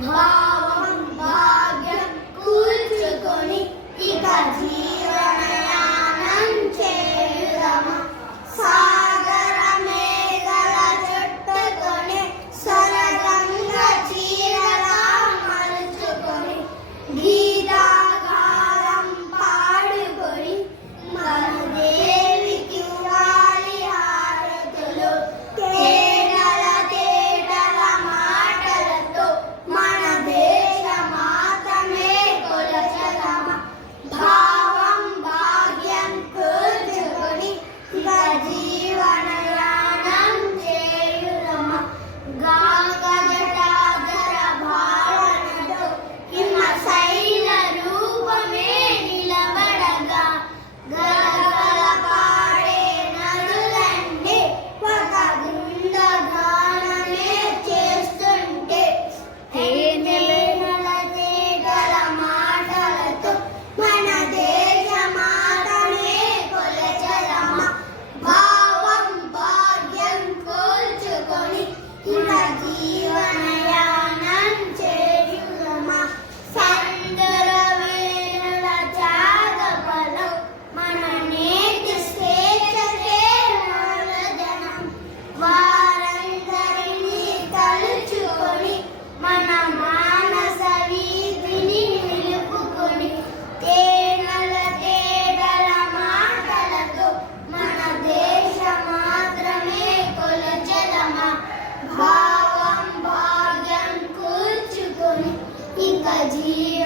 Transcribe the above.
Bye. Bhaji